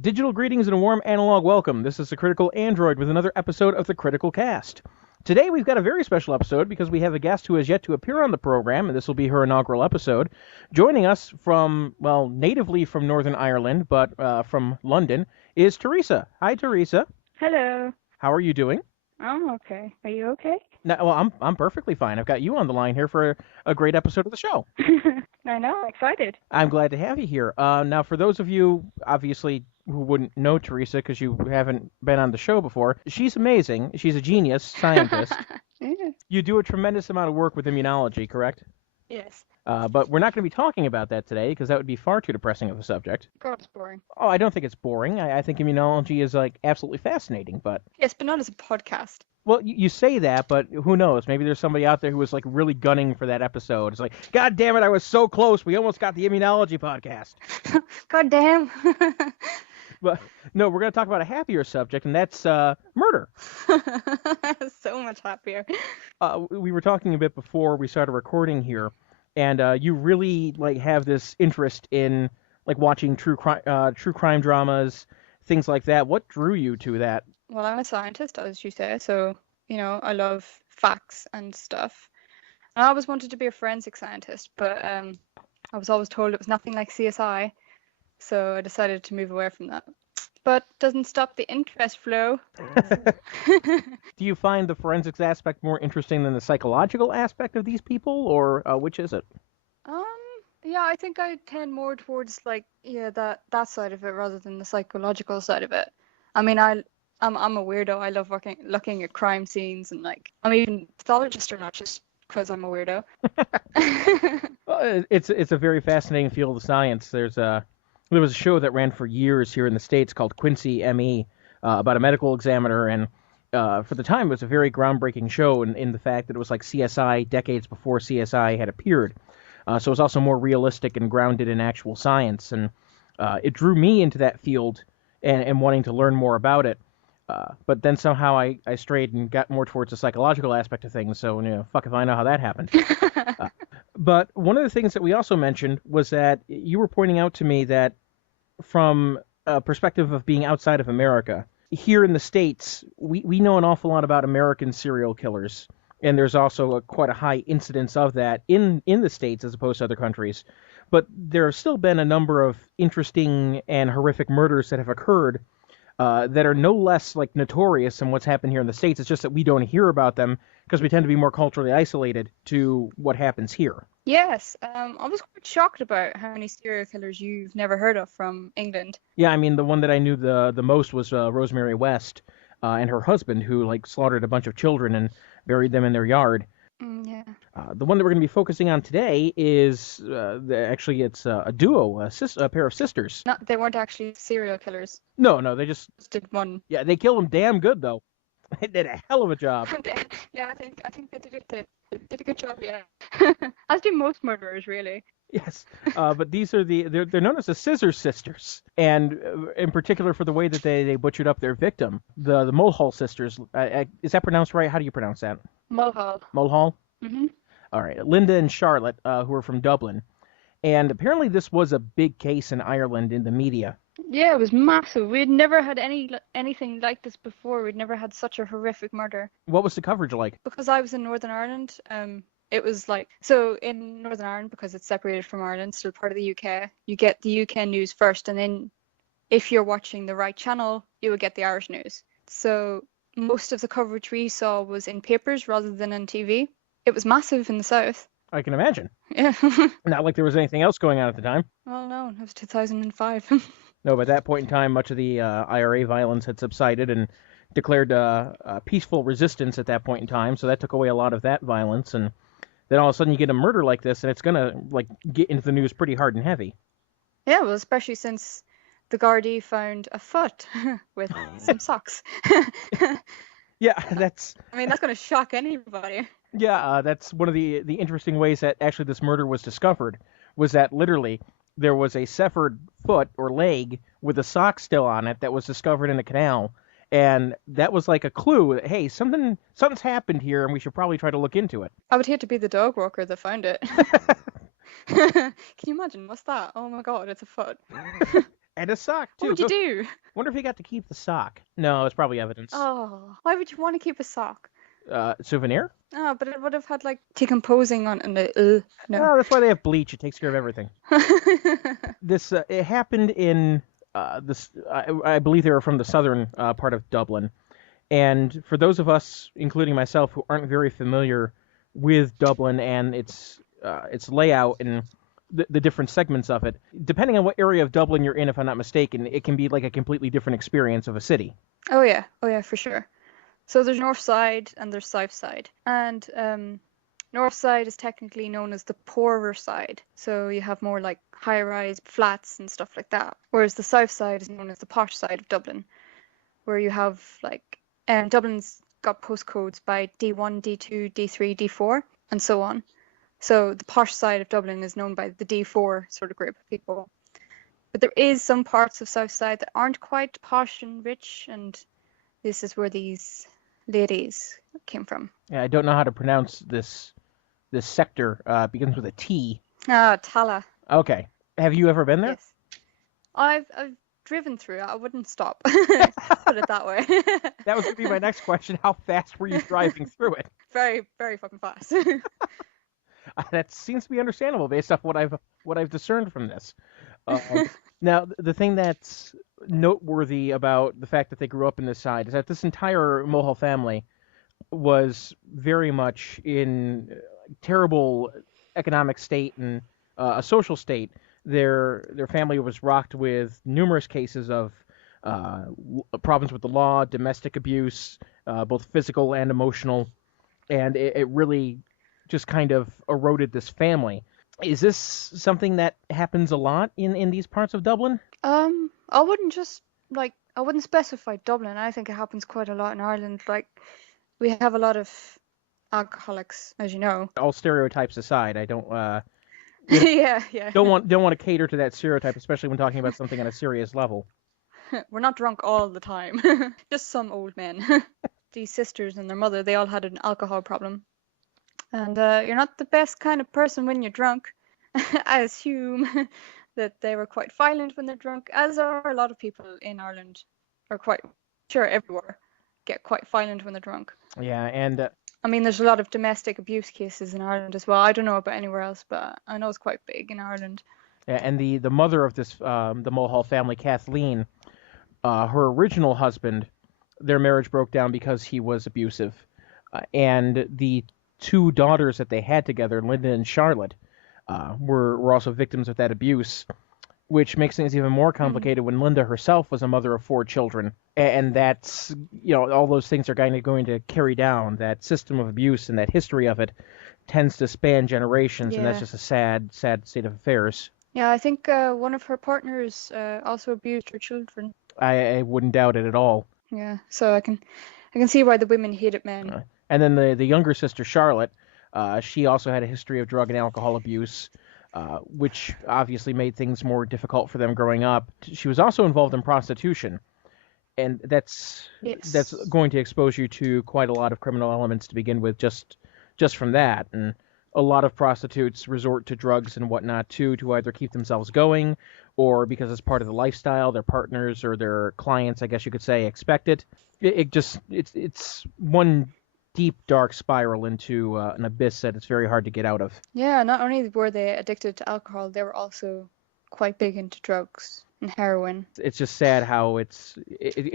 Digital greetings and a warm analog welcome. This is the Critical Android with another episode of the Critical Cast. Today we've got a very special episode because we have a guest who has yet to appear on the program, and this will be her inaugural episode. Joining us from, well, natively from Northern Ireland, but from London, is Teresa. Hi, Teresa. Hello. How are you doing? I'm okay. Are you okay? No, well, I'm perfectly fine. I've got you on the line here for a great episode of the show. I know. I'm excited. I'm glad to have you here. Now, for those of you, obviously, who wouldn't know Teresa because you haven't been on the show before, she's amazing. She's a genius scientist. Yeah. You do a tremendous amount of work with immunology, correct? Yes. But we're not going to be talking about that today because that would be far too depressing of a subject. God, it's boring. Oh, I don't think it's boring. I think immunology is like absolutely fascinating. But Yes, but not as a podcast. well, you say that, but who knows? Maybe there's somebody out there who was like really gunning for that episode. It's like, God damn it, I was so close. We almost got the immunology podcast. God damn. But no, we're going to talk about a happier subject, and that's murder. So much happier. We were talking a bit before we started recording here, and you really like have this interest in like watching true crime dramas, things like that. What drew you to that? Well, I'm a scientist, as you say, so, I love facts and stuff. And I always wanted to be a forensic scientist, but I was always told it was nothing like CSI, so I decided to move away from that. But doesn't stop the interest flow. Do you find the forensics aspect more interesting than the psychological aspect of these people, or which is it? Yeah, I think I tend more towards that side of it rather than the psychological side of it. I mean, I'm a weirdo. I love looking at crime scenes and I'm even pathologist or not just because I'm a weirdo. Well, it's a very fascinating field of science. There was a show that ran for years here in the States called Quincy M.E. About a medical examiner, and for the time it was a very groundbreaking show in the fact that it was like CSI decades before CSI had appeared. So it was also more realistic and grounded in actual science, and it drew me into that field and wanting to learn more about it. But then somehow I strayed and got more towards the psychological aspect of things, so fuck if I know how that happened. But one of the things that we also mentioned was that you were pointing out to me that from a perspective of being outside of America, here in the States, we know an awful lot about American serial killers, and there's also quite a high incidence of that in the States as opposed to other countries. But there have still been a number of interesting and horrific murders that have occurred that are no less like notorious than what's happened here in the States. It's just that we don't hear about them because we tend to be more culturally isolated to what happens here. Yes, I was quite shocked about how many serial killers you've never heard of from England. Yeah, I mean, the one that I knew the most was Rosemary West and her husband, who like slaughtered a bunch of children and buried them in their yard. Yeah. The one that we're going to be focusing on today is actually it's a duo, a pair of sisters. No, they weren't actually serial killers. No, they just Did one. yeah, they killed them damn good though. They did a hell of a job. Yeah, I think they did a good job. Yeah. As do most murderers, really. Yes, but these are they're known as the Scissor Sisters, and in particular for the way that they butchered up their victim, the Mulhall sisters. Is that pronounced right? How do you pronounce that? Mulhall. Mulhall? Mhm. All right. Linda and Charlotte, who are from Dublin. And apparently this was a big case in Ireland in the media. Yeah, it was massive. We'd never had anything like this before. We'd never had such a horrific murder. What was the coverage like? Because I was in Northern Ireland, it was so in Northern Ireland, because it's separated from Ireland, still part of the UK, you get the UK news first, and then if you're watching the right channel, you would get the Irish news. So most of the coverage we saw was in papers rather than on TV. It was massive in the south. I can imagine. Yeah. Not like there was anything else going on at the time. Well, no, it was 2005. No, but at that point in time, much of the IRA violence had subsided and declared peaceful resistance at that point in time, so that took away a lot of that violence, and then all of a sudden you get a murder like this, and it's going to get into the news pretty hard and heavy. Yeah, well, especially since the Gardaí found a foot with some socks. Yeah, that's... I mean, that's going to shock anybody. Yeah, that's one of the interesting ways that actually this murder was discovered, was that literally there was a severed foot or leg with a sock still on it that was discovered in a canal, and that was like a clue that, hey, something's happened here, and we should probably try to look into it. I would hate to be the dog walker that found it. Can you imagine? What's that? Oh my god, it's a foot. And a sock, What too. would you do? Wonder if he got to keep the sock. No, it's probably evidence. Oh, why would you want to keep a sock? Souvenir? Oh, but it would have had like decomposing on and no. Oh, that's why they have bleach. It takes care of everything. This it happened in I believe they were from the southern part of Dublin. And for those of us, including myself, who aren't very familiar with Dublin and its layout and the different segments of it, depending on what area of Dublin you're in, if I'm not mistaken, it can be like a completely different experience of a city. Oh yeah, for sure. So there's north side and there's south side, and north side is technically known as the poorer side. So you have more like high-rise flats and stuff like that. Whereas the south side is known as the posh side of Dublin, where you have like Dublin's got postcodes by D1, D2, D3, D4, and so on. So the posh side of Dublin is known by the D4 sort of group of people. But there is some parts of south side that aren't quite posh and rich, and this is where these ladies came from. Yeah, I don't know how to pronounce this sector. Begins with a T. Ah, Tala. Okay. Have you ever been there? Yes. I've driven through it. I wouldn't stop. Put it that way. That was going to be my next question. How fast were you driving through it? Very, very fucking fast. That seems to be understandable based off what I've discerned from this. Now, the thing that's noteworthy about the fact that they grew up in this side is that this entire Mulhall family was very much in terrible economic state and a social state. Their family was rocked with numerous cases of problems with the law, domestic abuse, both physical and emotional, and it really just kind of eroded this family. Is this something that happens a lot in these parts of Dublin? I wouldn't specify Dublin. I think it happens quite a lot in Ireland. Like, we have a lot of alcoholics, as you know. All stereotypes aside, I don't Yeah. don't want to cater to that stereotype, especially when talking about something on a serious level. We're not drunk all the time. Just some old men. These sisters and their mother, they all had an alcohol problem. And you're not the best kind of person when you're drunk. I assume that they were quite violent when they're drunk, as are a lot of people in Ireland, or quite sure everywhere, get quite violent when they're drunk. Yeah, and I mean, there's a lot of domestic abuse cases in Ireland as well. I don't know about anywhere else, but I know it's quite big in Ireland. yeah, and the mother of this the Mulhall family, Kathleen, her original husband, their marriage broke down because he was abusive, and the two daughters that they had together, Linda and Charlotte, were also victims of that abuse, which makes things even more complicated when Linda herself was a mother of 4 children. And that's, all those things are going to carry down. That system of abuse and that history of it tends to span generations, and that's just a sad state of affairs. Yeah, I think one of her partners also abused her children. I wouldn't doubt it at all. Yeah, so I can see why the women hated men. And then the younger sister, Charlotte, she also had a history of drug and alcohol abuse, which obviously made things more difficult for them growing up. She was also involved in prostitution, and that's going to expose you to quite a lot of criminal elements to begin with, just from that. And a lot of prostitutes resort to drugs and whatnot to either keep themselves going, or because it's part of the lifestyle, their partners or their clients, I guess you could say, expect it. It's one deep, dark spiral into an abyss that it's very hard to get out of. Yeah, not only were they addicted to alcohol, they were also quite big into drugs and heroin. It's just sad how it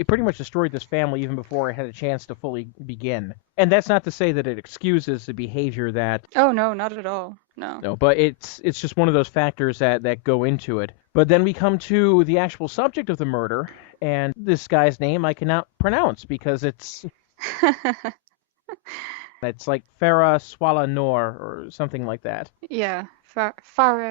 pretty much destroyed this family even before it had a chance to fully begin. And that's not to say that it excuses the behavior that... Oh, no, not at all. No, but it's just one of those factors that go into it. But then we come to the actual subject of the murder, and this guy's name I cannot pronounce because it's... It's like Farah Swalanor or something like that. Yeah, Farah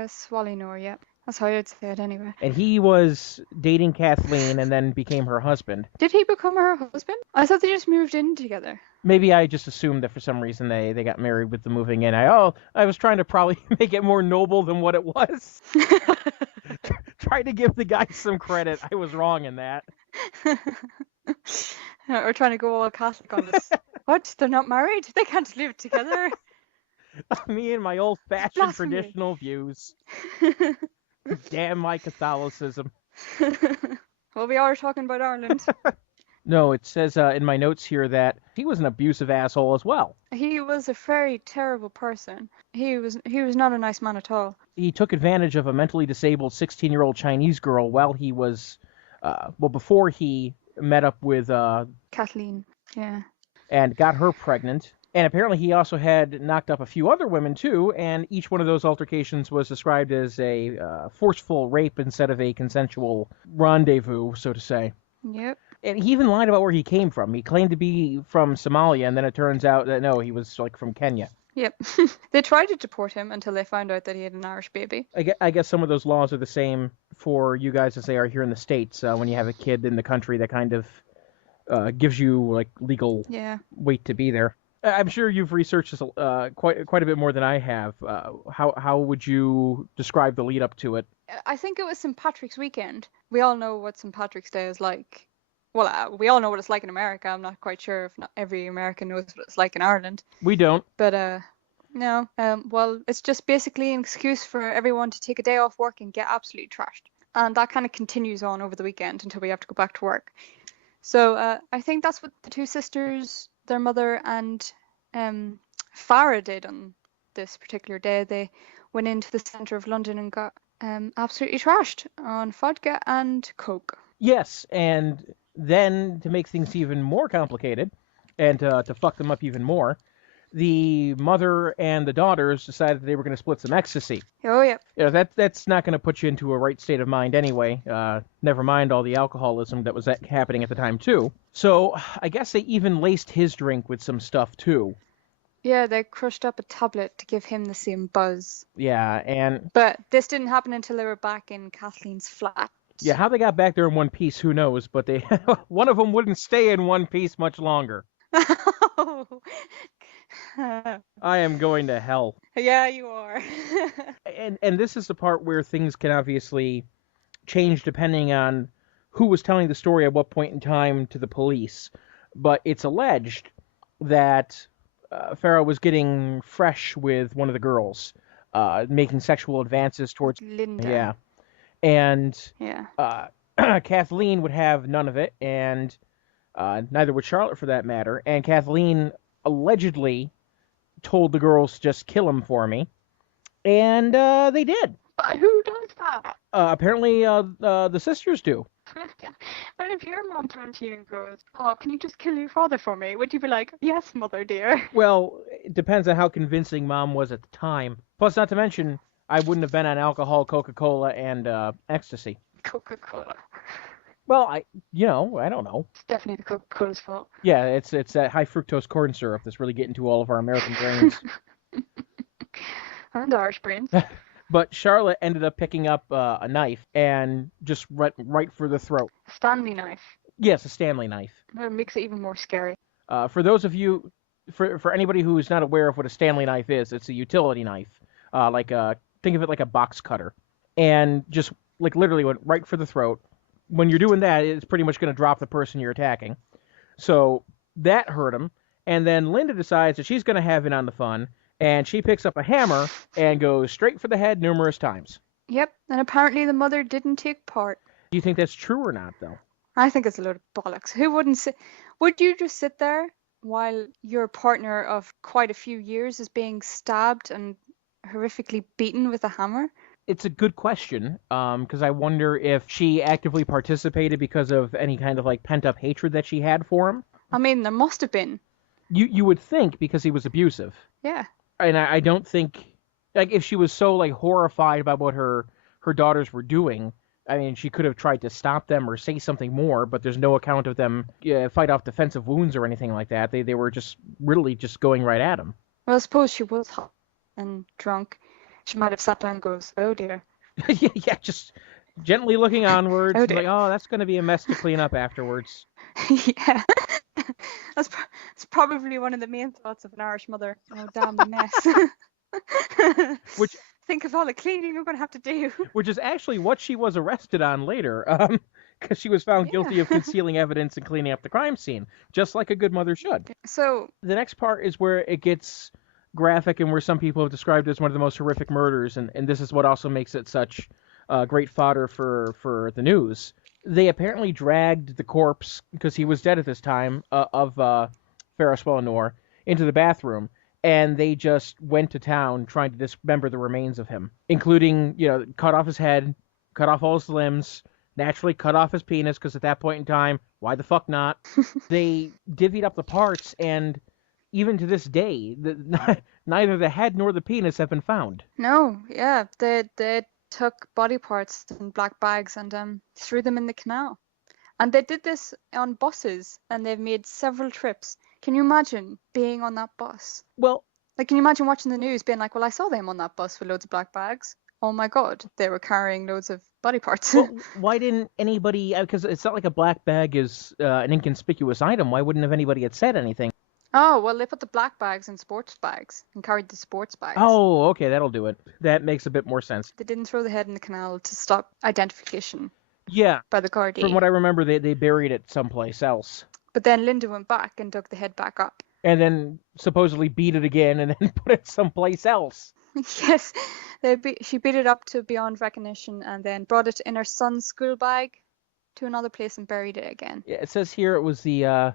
Swalinor, yeah. That's how I'd say it anyway. And he was dating Kathleen and then became her husband. Did he become her husband? I thought they just moved in together. Maybe I just assumed that for some reason they got married with the moving in. I was trying to probably make it more noble than what it was. Try to give the guy some credit. I was wrong in that. We're trying to go all Catholic on this. What? They're not married? They can't live together? Me and my old-fashioned traditional views. Damn my Catholicism. Well, we are talking about Ireland. No, it says in my notes here that he was an abusive asshole as well. He was a very terrible person. He was not a nice man at all. He took advantage of a mentally disabled 16-year-old Chinese girl while he was, before he met up with Kathleen. Yeah. and got her pregnant. And apparently he also had knocked up a few other women too, and each one of those altercations was described as a forceful rape instead of a consensual rendezvous, so to say. Yep. And he even lied about where he came from. He claimed to be from Somalia, and then it turns out that no, he was like from Kenya. Yep. They tried to deport him until they found out that he had an Irish baby. I guess some of those laws are the same for you guys as they are here in the States. When you have a kid in the country, that kind of gives you like legal weight to be there. I'm sure you've researched this quite a bit more than I have. How would you describe the lead up to it? I think it was St. Patrick's weekend. We all know what St. Patrick's Day is like. Well, we all know what it's like in America. I'm not quite sure if not every American knows what it's like in Ireland. We don't. But no. Well, it's just basically an excuse for everyone to take a day off work and get absolutely trashed. And that kind of continues on over the weekend until we have to go back to work. So I think that's what the two sisters, their mother and Farah did on this particular day. They went into the centre of London and got absolutely trashed on vodka and coke. Yes, and then to make things even more complicated and to fuck them up even more, the mother and the daughters decided they were going to split some ecstasy. Oh, yeah. That's not going to put you into a right state of mind anyway. Never mind all the alcoholism that was happening at the time, too. So I guess they even laced his drink with some stuff, too. Yeah, they crushed up a tablet to give him the same buzz. Yeah, But this didn't happen until they were back in Kathleen's flat. Yeah, how they got back there in one piece, who knows? But they one of them wouldn't stay in one piece much longer. I am going to hell. Yeah, you are. and this is the part where things can obviously change depending on who was telling the story at what point in time to the police. But it's alleged that Farah was getting fresh with one of the girls, making sexual advances towards Linda. Yeah. And yeah. Kathleen would have none of it, and neither would Charlotte for that matter. And Kathleen allegedly told the girls to just kill him for me, and they did. But who does that? Apparently, the sisters do. But if your mom turns to you and goes, "Oh, can you just kill your father for me?" Would you be like, "Yes, mother dear"? Well, it depends on how convincing Mom was at the time. Plus, not to mention, I wouldn't have been on alcohol, Coca-Cola, and ecstasy. Coca-Cola. Well, I don't know. It's definitely the Coca-Cola's fault. Yeah, it's that high fructose corn syrup that's really getting to all of our American brains. And Irish brains. But Charlotte ended up picking up a knife and just right for the throat. Stanley knife. Yes, a Stanley knife. That makes it even more scary. For those of you, for anybody who is not aware of what a Stanley knife is, it's a utility knife. Think of it like a box cutter. And just like literally went right for the throat. When you're doing that, it's pretty much going to drop the person you're attacking. So that hurt him. And then Linda decides that she's going to have in on the fun. And she picks up a hammer and goes straight for the head numerous times. Yep, and apparently the mother didn't take part. Do you think that's true or not, though? I think it's a load of bollocks. Who wouldn't sit? Would you just sit there while your partner of quite a few years is being stabbed and horrifically beaten with a hammer? It's a good question, because I wonder if she actively participated because of any kind of like pent-up hatred that she had for him. I mean, there must have been. You would think because he was abusive. Yeah. And I don't think, like, if she was so like horrified by what her daughters were doing, I mean, she could have tried to stop them or say something more, but there's no account of them fight off defensive wounds or anything like that. They were just really just going right at him. Well, I suppose she was hot and drunk. She might have sat down and goes, "Oh dear." yeah, just gently looking onwards. Oh, dear. Like, oh, that's going to be a mess to clean up afterwards. Yeah. That's probably one of the main thoughts of an Irish mother. Oh, damn the mess. Which think of all the cleaning you're going to have to do. Which is actually what she was arrested on later, because she was found guilty of concealing evidence and cleaning up the crime scene, just like a good mother should. So the next part is where it gets graphic and where some people have described it as one of the most horrific murders, and this is what also makes it such great fodder for the news. They apparently dragged the corpse, because he was dead at this time, of Ferris Wellenor into the bathroom, and they just went to town trying to dismember the remains of him, including, cut off his head, cut off all his limbs, naturally cut off his penis, because at that point in time, why the fuck not? They divvied up the parts, and even to this day, neither the head nor the penis have been found. No, yeah, they took body parts in black bags and threw them in the canal. And they did this on buses, and they've made several trips. Can you imagine being on that bus? Well, Like, can you imagine watching the news being like, well, I saw them on that bus with loads of black bags. Oh my God, they were carrying loads of body parts. well, why didn't anybody, because it's not like a black bag is an inconspicuous item, why wouldn't have anybody had said anything? Oh, well, they put the black bags in sports bags and carried the sports bags. Oh, okay, that'll do it. That makes a bit more sense. They didn't throw the head in the canal to stop identification Yeah, by the Gardaí. from what I remember, they buried it someplace else. But then Linda went back and dug the head back up. And then supposedly beat it again and then put it someplace else. Yes, she beat it up to beyond recognition and then brought it in her son's school bag to another place and buried it again. Yeah, it says here it was the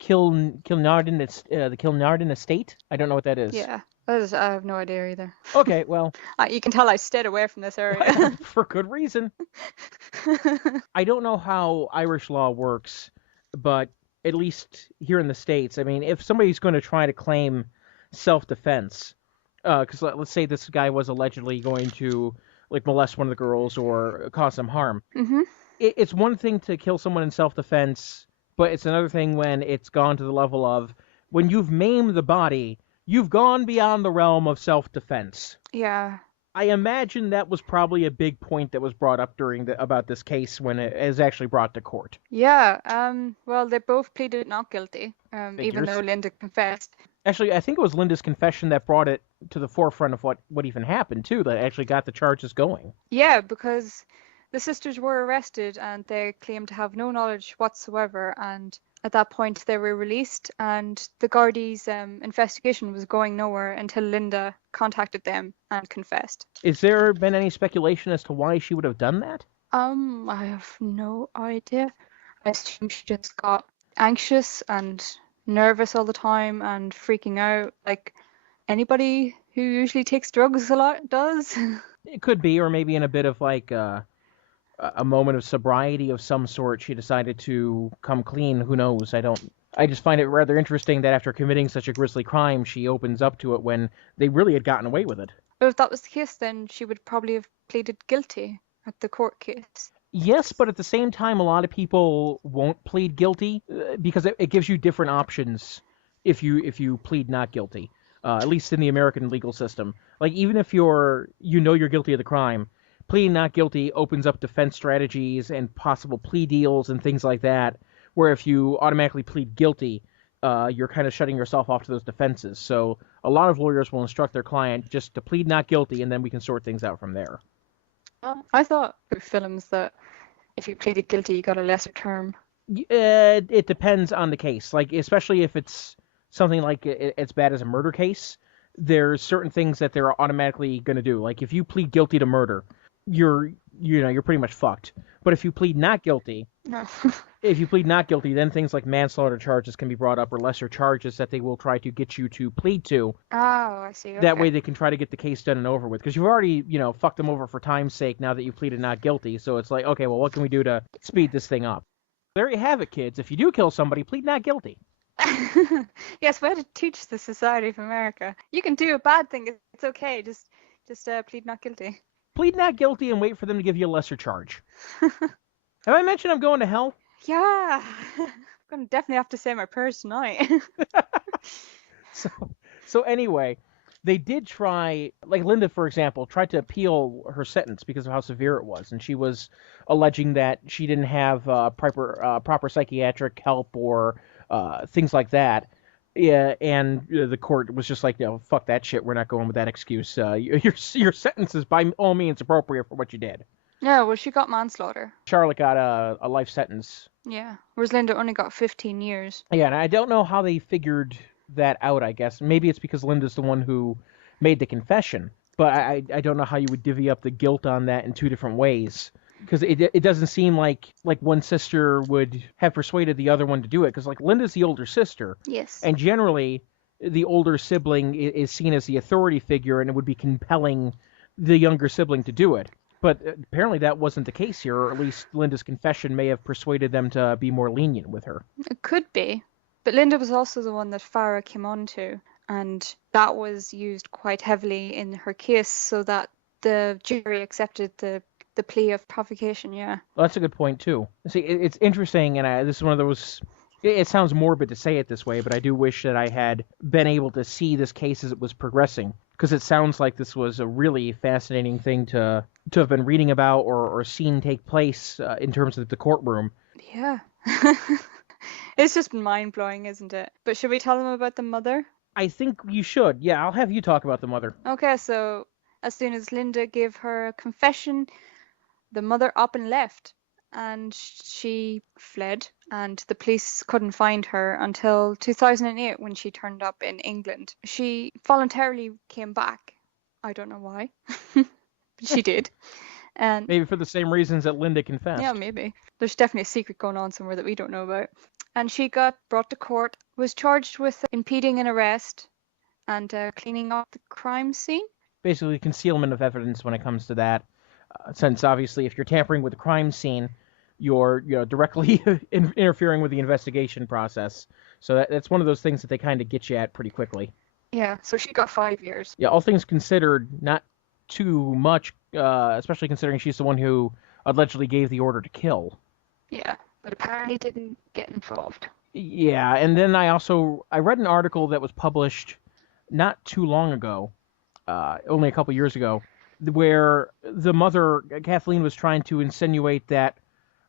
Kilnarden estate. I don't know what that is. Yeah, I have no idea either. Okay, well. You can tell I stayed away from this area. For good reason. I don't know how Irish law works, but at least here in the States, I mean, if somebody's going to try to claim self-defense, because let's say this guy was allegedly going to molest one of the girls or cause some harm, it's one thing to kill someone in self-defense, but it's another thing when it's gone to the level of, when you've maimed the body, you've gone beyond the realm of self-defense. Yeah. I imagine that was probably a big point that was brought up about this case when it is actually brought to court. Yeah. Well, they both pleaded not guilty, even though Linda confessed. Actually, I think it was Linda's confession that brought it to the forefront of what even happened, too, that actually got the charges going. Yeah, because the sisters were arrested and they claimed to have no knowledge whatsoever, and at that point they were released, and the Gardaí's investigation was going nowhere until Linda contacted them and confessed. Is there been any speculation as to why she would have done that? I have no idea. I assume she just got anxious and nervous all the time and freaking out, like anybody who usually takes drugs a lot does. It could be, or maybe in a bit of a moment of sobriety of some sort, she decided to come clean. Who knows? I just find it rather interesting that after committing such a grisly crime, she opens up to it when they really had gotten away with it. But if that was the case, then she would probably have pleaded guilty at the court case. Yes, but at the same time, a lot of people won't plead guilty because it gives you different options if you plead not guilty, at least in the American legal system. Like, even if you're guilty of the crime, pleading not guilty opens up defense strategies and possible plea deals and things like that, where if you automatically plead guilty, you're kind of shutting yourself off to those defenses. So a lot of lawyers will instruct their client just to plead not guilty, and then we can sort things out from there. I thought with films that if you pleaded guilty, you got a lesser term. It depends on the case. Like, especially if it's something like as bad as a murder case, there's certain things that they're automatically going to do. Like, if you plead guilty to murder, you're pretty much fucked. But if you plead not guilty, No. if you plead not guilty, then things like manslaughter charges can be brought up, or lesser charges that they will try to get you to plead to. Oh, I see. Okay. That way they can try to get the case done and over with. Because you've already, fucked them over for time's sake now that you've pleaded not guilty. So it's like, okay, well, what can we do to speed this thing up? There you have it, kids. If you do kill somebody, plead not guilty. Yes, we had to teach the Society of America. You can do a bad thing. It's okay. Just plead not guilty. Plead not guilty and wait for them to give you a lesser charge. Have I mentioned I'm going to hell? Yeah. I'm going to definitely have to say my prayers tonight. So anyway, they did try, like Linda, for example, tried to appeal her sentence because of how severe it was. And she was alleging that she didn't have proper psychiatric help or things like that. Yeah, and the court was just like, fuck that shit. We're not going with that excuse. Your sentence is by all means appropriate for what you did. Yeah, well, she got manslaughter. Charlotte got a life sentence. Yeah, whereas Linda only got 15 years. Yeah, and I don't know how they figured that out, I guess. Maybe it's because Linda's the one who made the confession. but I don't know how you would divvy up the guilt on that in two different ways. Because it doesn't seem like one sister would have persuaded the other one to do it. Because like Linda's the older sister, Yes. and generally the older sibling is seen as the authority figure, and it would be compelling the younger sibling to do it. But apparently that wasn't the case here, or at least Linda's confession may have persuaded them to be more lenient with her. It could be. But Linda was also the one that Farah came on to, and that was used quite heavily in her case so that the jury accepted the plea of provocation, yeah. Well, that's a good point, too. See, it's interesting, and this is one of those... It sounds morbid to say it this way, but I do wish that I had been able to see this case as it was progressing, because it sounds like this was a really fascinating thing to have been reading about or seen take place in terms of the courtroom. Yeah. It's just mind-blowing, isn't it? But should we tell them about the mother? I think you should. Yeah, I'll have you talk about the mother. Okay, so as soon as Linda gave her confession, the mother up and left, and she fled, and the police couldn't find her until 2008 when she turned up in England. She voluntarily came back. I don't know why, but she did. And maybe for the same reasons that Linda confessed. Yeah, maybe. There's definitely a secret going on somewhere that we don't know about. And she got brought to court, was charged with impeding an arrest and cleaning up the crime scene. Basically, concealment of evidence when it comes to that. Since obviously, if you're tampering with the crime scene, you're directly interfering with the investigation process. So that's one of those things that they kind of get you at pretty quickly. Yeah, so she got 5 years. Yeah, all things considered, not too much, especially considering she's the one who allegedly gave the order to kill. Yeah, but apparently didn't get involved. Yeah, and then I read an article that was published not too long ago, only a couple years ago, where the mother, Kathleen, was trying to insinuate that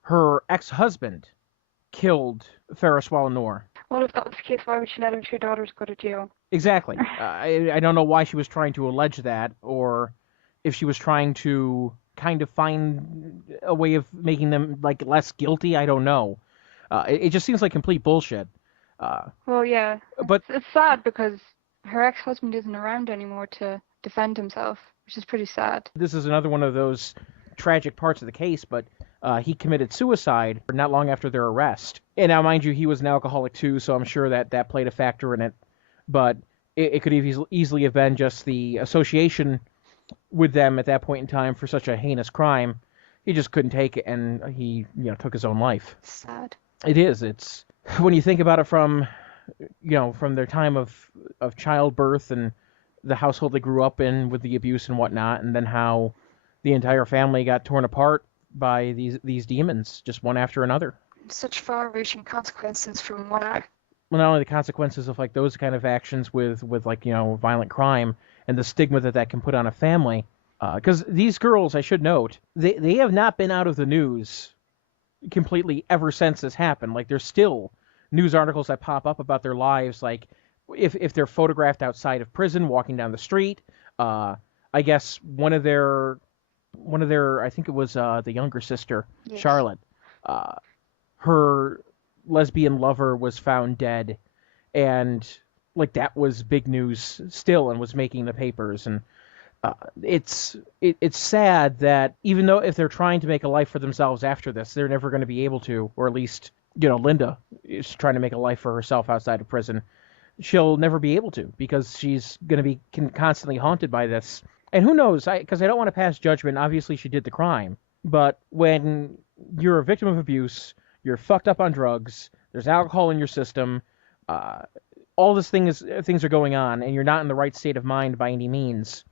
her ex-husband killed Farah Swallow-Noor. Well, if that was the case, why would she let her two daughters go to jail? Exactly. I don't know why she was trying to allege that, or if she was trying to kind of find a way of making them like less guilty. I don't know. It just seems like complete bullshit. Well, yeah. But it's sad because her ex-husband isn't around anymore to defend himself, which is pretty sad. This is another one of those tragic parts of the case, but he committed suicide not long after their arrest. And now, mind you, he was an alcoholic too, so I'm sure that played a factor in it. But it could have easily have been just the association with them at that point in time for such a heinous crime. He just couldn't take it, and he took his own life. Sad. It is. It's when you think about it from their time of childbirth and the household they grew up in with the abuse and whatnot, and then how the entire family got torn apart by these demons, just one after another. Such far-reaching consequences from one act. Well, not only the consequences of like those kind of actions with like violent crime and the stigma that can put on a family, because these girls, I should note, they have not been out of the news completely ever since this happened. Like there's still news articles that pop up about their lives, like if they're photographed outside of prison walking down the street. I guess one of their I think it was the younger sister, yes. Charlotte, her lesbian lover was found dead, and like that was big news still and was making the papers. And it's sad that even though if they're trying to make a life for themselves after this, they're never going to be able to, or at least Linda is trying to make a life for herself outside of prison. She'll never be able to because she's going to be constantly haunted by this. And who knows, because I don't want to pass judgment. Obviously, she did the crime. But when you're a victim of abuse, you're fucked up on drugs, there's alcohol in your system, all these things are going on, and you're not in the right state of mind by any means.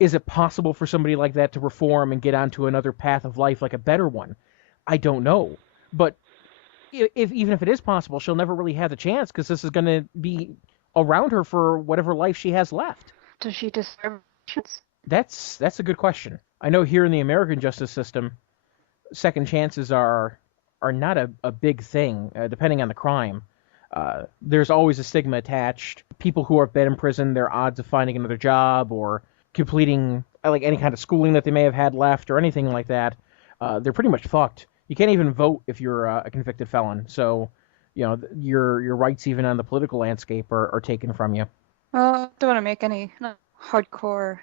Is it possible for somebody like that to reform and get onto another path of life, like a better one? I don't know. But even if it is possible, she'll never really have the chance because this is going to be around her for whatever life she has left. Does she deserve chances? That's a good question. I know here in the American justice system, second chances are not a big thing, depending on the crime. There's always a stigma attached. People who have been in prison, their odds of finding another job or completing like any kind of schooling that they may have had left or anything like that, they're pretty much fucked. You can't even vote if you're a convicted felon. So, your rights even on the political landscape are taken from you. Well, I don't want to make any hardcore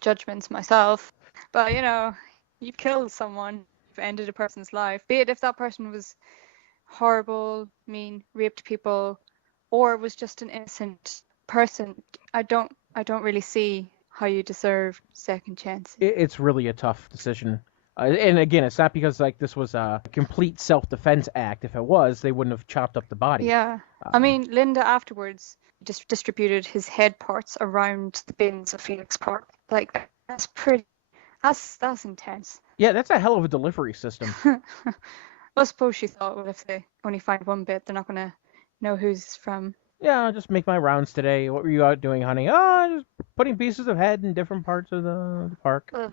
judgments myself, but you've killed someone, you've ended a person's life, be it if that person was horrible, mean, raped people, or was just an innocent person. I don't really see how you deserve second chances. It's really a tough decision. And again, it's not because this was a complete self-defense act. If it was, they wouldn't have chopped up the body. Yeah. I mean, Linda afterwards just distributed his head parts around the bins of Phoenix Park. That's intense. Yeah, that's a hell of a delivery system. I suppose she thought, well, if they only find one bit, they're not going to know who's from. Yeah, I'll just make my rounds today. What were you out doing, honey? Oh, just putting pieces of head in different parts of the park. Ugh.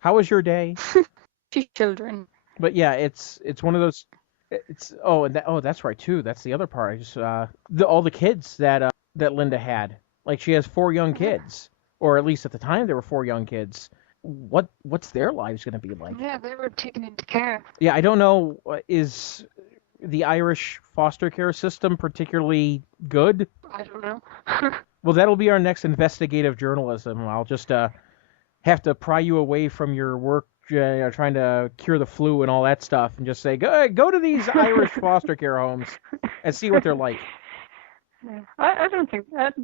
How was your day? Two children. But yeah, it's one of those. That's right too. That's the other part. I just all the kids that Linda had. She has 4 young kids, or at least at the time there were 4 young kids. What's their lives going to be like? Yeah, they were taken into care. Yeah, I don't know. Is the Irish foster care system particularly good? I don't know. Well, that'll be our next investigative journalism. I'll just have to pry you away from your work trying to cure the flu and all that stuff, and just say, go to these Irish foster care homes and see what they're like. Yeah. I don't think that.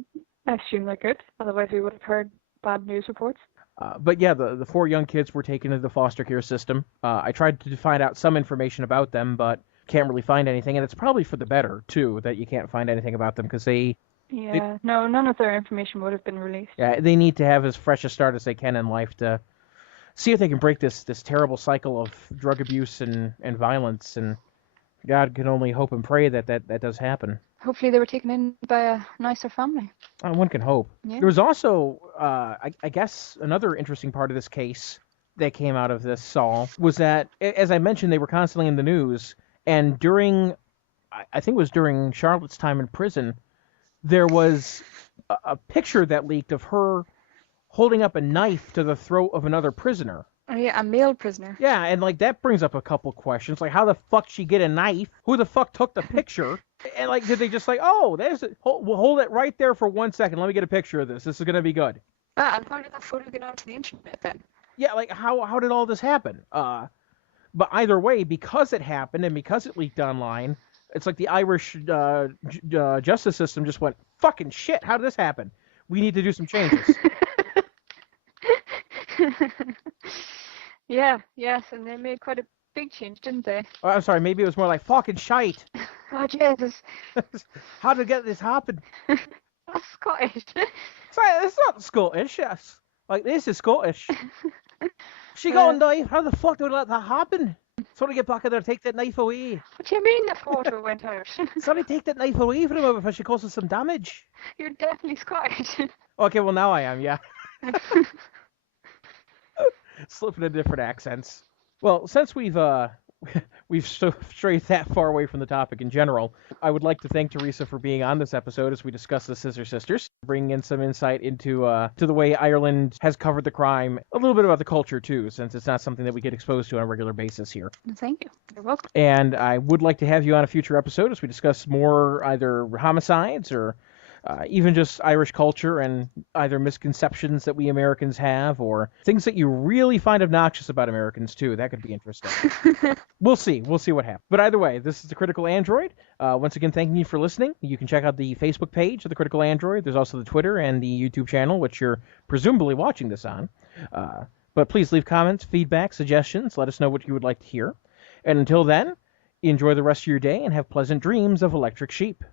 I assume they're good. Otherwise, we would have heard bad news reports. But yeah, the 4 young kids were taken into the foster care system. I tried to find out some information about them, but can't really find anything, and it's probably for the better too that you can't find anything about them, because none of their information would have been released. Yeah, they need to have as fresh a start as they can in life to see if they can break this terrible cycle of drug abuse and violence, and God can only hope and pray that does happen. Hopefully they were taken in by a nicer family. One can hope. Yeah. There was also, I guess, another interesting part of this case that came out of this, Saul, was that, as I mentioned, they were constantly in the news. And I think it was during Charlotte's time in prison, there was a picture that leaked of her holding up a knife to the throat of another prisoner. Oh yeah, a male prisoner. Yeah, and that brings up a couple questions, how the fuck she get a knife? Who the fuck took the picture? And did they just there's it. We'll hold it right there for 1 second. Let me get a picture of this. This is gonna be good. And how did that photo get onto the internet then? Yeah, how did all this happen? But either way, because it happened and because it leaked online, it's like the Irish justice system just went, fucking shit, how did this happen? We need to do some changes. Yes, and they made quite a big change, didn't they? Oh, I'm sorry, maybe it was more like, fucking shite. Oh, Jesus. How did this happen? That's Scottish. Sorry, it's not Scottish, yes. This is Scottish. She got a knife. How the fuck did we let that happen? Sorry, get back in there, take that knife away. What do you mean the photo went out? Sorry, take that knife away from her before she causes some damage. You're definitely Scottish. Okay, well now I am, yeah. Slipping in different accents. Well, since we've strayed that far away from the topic in general, I would like to thank Teresa for being on this episode as we discuss the Scissor Sisters, bringing in some insight into to the way Ireland has covered the crime, a little bit about the culture too, since it's not something that we get exposed to on a regular basis here. Thank you. You're welcome. And I would like to have you on a future episode as we discuss more either homicides or even just Irish culture and either misconceptions that we Americans have or things that you really find obnoxious about Americans too. That could be interesting. We'll see what happens. But either way, this is the Critical Android. Once again, thanking you for listening. You can check out the Facebook page of the Critical Android. There's also the Twitter and the YouTube channel, which you're presumably watching this on. But please leave comments, feedback, suggestions. Let us know what you would like to hear. And until then, enjoy the rest of your day and have pleasant dreams of electric sheep.